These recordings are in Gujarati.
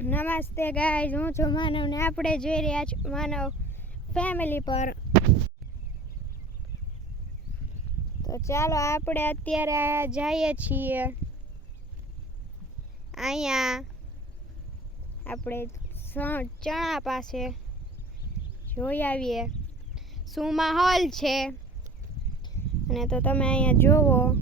નમસ્તે ગાઈઝ હું છું માનવ ને આપણે જોઈ રહ્યા છીએ માનવ ફેમિલી પર. તો ચાલો આપણે અત્યારે જઈએ છીએ. અહીંયા આપણે ચણા પાસે જોઈ આવીએ. શું માહોલ છે. અને તો તમે અહીંયા જોવો.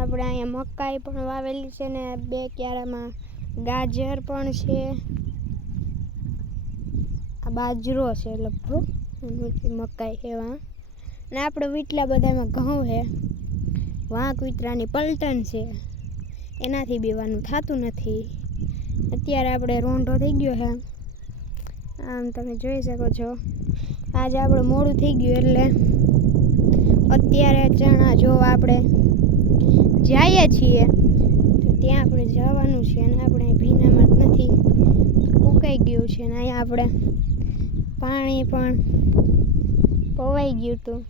આપણે અહીંયા મકાઈ પણ વાવેલી છે ને બે ક્યારામાં ગાજર પણ છે. આ બાજરો છે લગભગ. મકાઈ એવા અને આપણે વીટલા બધામાં ઘઉં છે. વાંક વિતરાની પલટન છે. એનાથી બીવાનું થતું નથી. અત્યારે આપણે રોંઢો થઈ ગયો છે. આમ તમે જોઈ શકો છો. આજે આપણે મોડું થઈ ગયું એટલે અત્યારે ચણા જોવા આપણે જઈએ છીએ. ત્યાં આપણે જવાનું છે અને આપણે ભીનામાં જ નથી ઉકાઈ ગયું છે અને અહીંયા આપણે પાણી પણ પવાઈ ગયું હતું.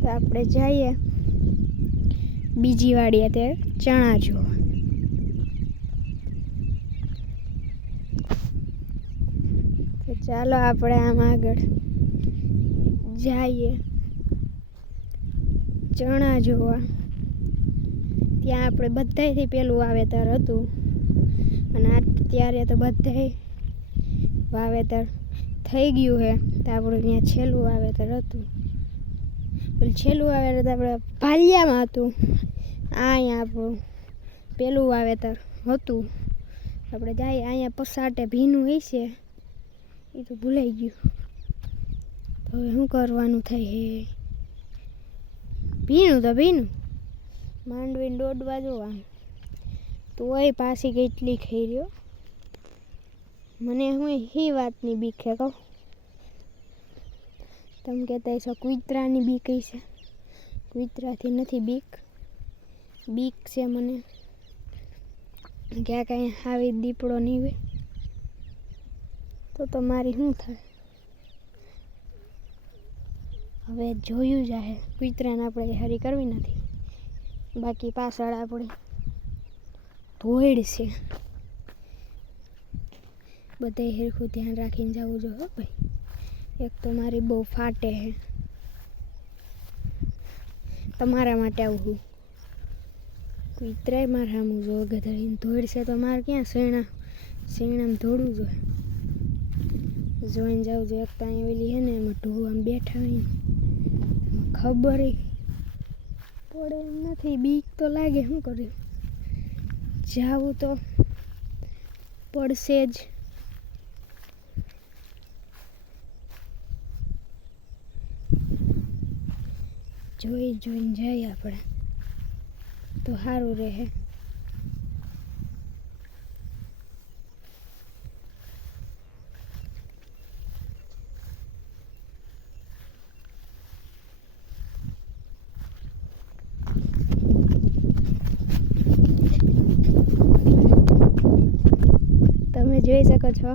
તો આપણે જઈએ બીજી વાડીએ તે ચણા જોવા. તો ચાલો આપણે આમ આગળ જઈએ. ચણા જોવા. ત્યાં આપણે બધાથી પેલું વાવેતર હતું. અને અત્યારે તો બધાય વાવેતર થઈ ગયું છે તો આપણું ત્યાં છેલ્લું વાવેતર હતું. પેલું છેલ્લું વાવેતર તો આપણે ભાલિયામાં હતું. આ અહીંયા આપણું પેલું વાવેતર હતું. આપણે જઈએ અહીંયા પસાટે ભીનું હશે એ તો ભૂલાઈ ગયું. તો હવે શું કરવાનું થાય હે? ભીનું તો ભીનું. માંડવીને દોડવા જોવા તોય પાછી કેટલી ખાઈ રહ્યો મને હું એ વાતની બીક છે કહું. તમે કહેતા હશો કૂતરાની બીક છે. કૂતરાથી નથી બીક. બીક છે મને. ક્યાં કાંઈ આવી દીપડો નહીં હોય તો તમારી શું થાય? હવે જોયું જાહે. કૂતરાને આપણે હારી કરવી નથી. બાકી પાછળ આપણે ધોઈડ છે. બધે હેરખું ધ્યાન રાખીને જવું જોઈએ ભાઈ. એક તો મારી બહુ ફાટે છે તમારા માટે આવું કુતરાય મારા સામું જો ગધડીને ધોઈડ છે તો મારે ક્યાં શેણા? શેણામાં ધોડવું જોઈએ. જોઈને જાવું જોઈએ. એક તો અહીંયા ઓલી છે ને એમાં ઢોળ આમ બેઠા હોય ખબર પડે એમ નથી. બીક તો લાગે, શું કર્યું જાવું તો પડશે જ. જોઈ જોઈને જઈએ આપણે. તો સારું રહે તમે જોઈ શકો છો.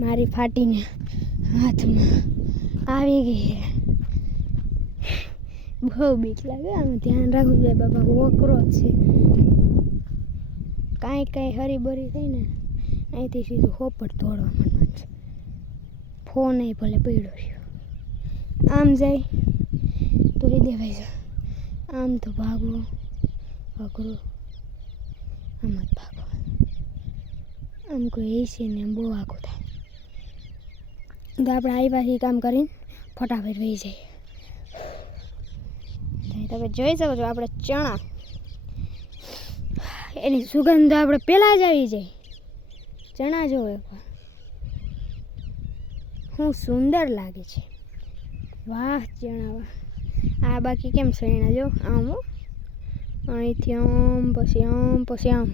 મારી ફાટીને હાથમાં આવી ગઈ બહુ બીક લાગે, આમ ધ્યાન રાખવું જોઈએ બાબા વકરો છે. કાંઈ કાંઈ હરીબરી થઈને અહીંથી સીધું હોપટ તોડવા માંડવાનું છે. ફોન એ ભલે પીડો રહ્યો આમ જાય તો એ દેવાય છે. આમ તો ભાગવું અઘરું આમ જ ભાગવું આમ કોઈ છે ને બહુ આખું થાય. તો આપણે આવ્યાથી કામ કરીને ફટાફટ વહી જઈએ. તમે જોઈ શકો છો આપણે ચણા. એની સુગંધ આપણે પહેલાં જ આવી જાય. ચણા જો એકવાર શું સુંદર લાગે છે. વાહ ચણા વાહ. આ બાકી કેમ સૈણા જો? આમ હો. અહીંથી આમ, પછી આમ પછી આમ.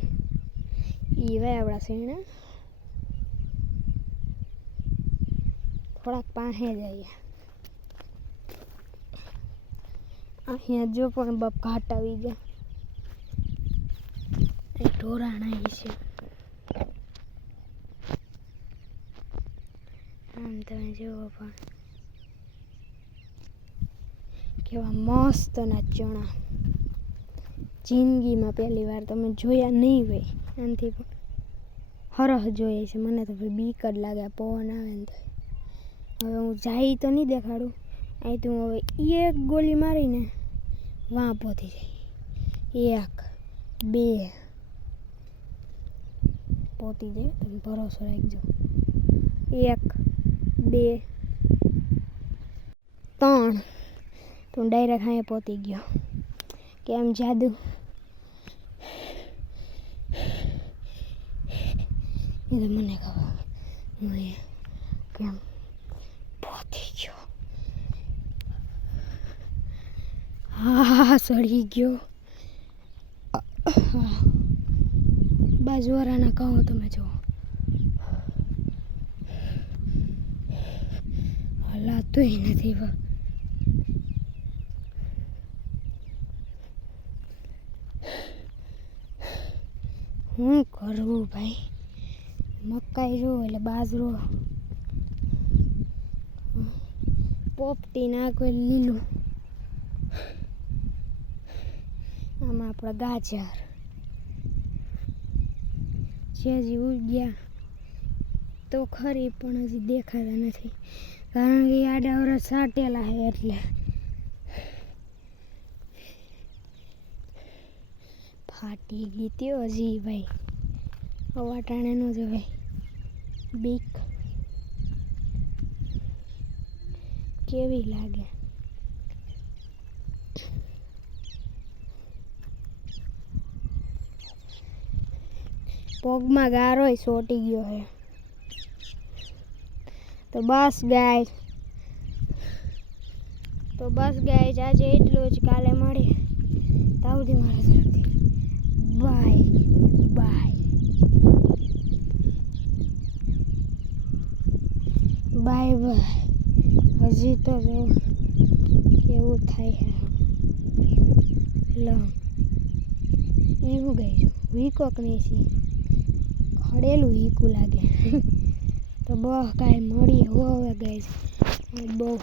ઈ ભાઈ આપણા સૈણા થોડાક પાસે જઈએ. અહીંયા જો પણ બપ ઘાટ આવી ગયા. એ ઢોરાણા ઈ છે. આમ તમે જુઓ પણ. કેવા મસ્ત ના ચણા. જિંદગીમાં પહેલી વાર તમે જોયા નહીં હોય. એનાથી પણ હરહ જોઈએ છે. મને તો ભાઈ બીક જ લાગે પવન આવે ને તો. હવે હું જાય તો નહીં દેખાડું. અહીં તું હવે એક ગોલી મારીને વાં પહોંચી જાય. એક, બે પહોંચી જાય. તમે ભરોસો રાખજો. એક, બે, ત્રણ. તું ડાયરેક્ટ અહીંયા પહોંચી ગયો. કેમ જાદુ? એ તો મને ખબર હું અહીંયા કેમ પહોંચી ગયો હા સડી ગયો બાજુવાળાના કહો તમે જો હલાતું નથી હું કરવું ભાઈ મકાઈ જો એટલે બાજરો પોપટી નાખો લીલું. આમાં આપણા ગાજર. જે હજી ઉગ્યા તો ખરી, પણ હજી દેખાતા નથી. કારણ કે આડા વરસ સાટેલા છે એટલે. ફાટી ગઈ હજી ભાઈ. અવાટાણે નો જવાય. બીક કેવી લાગે? પગમાં ગારોય સોટી ગયો છે તો બસ ગાય તો બસ ગાય આજે એટલું જ. કાલે મળીએ. તાવથી મારા તરફથી બાય બાય. બાય હજી તો જો કેવું થાય છે. લ. એવું ગઈ નહીં છે. ખડેલું વીકું લાગે. તો બહ કાંઈ મળી હવે ગઈ છે. બહુ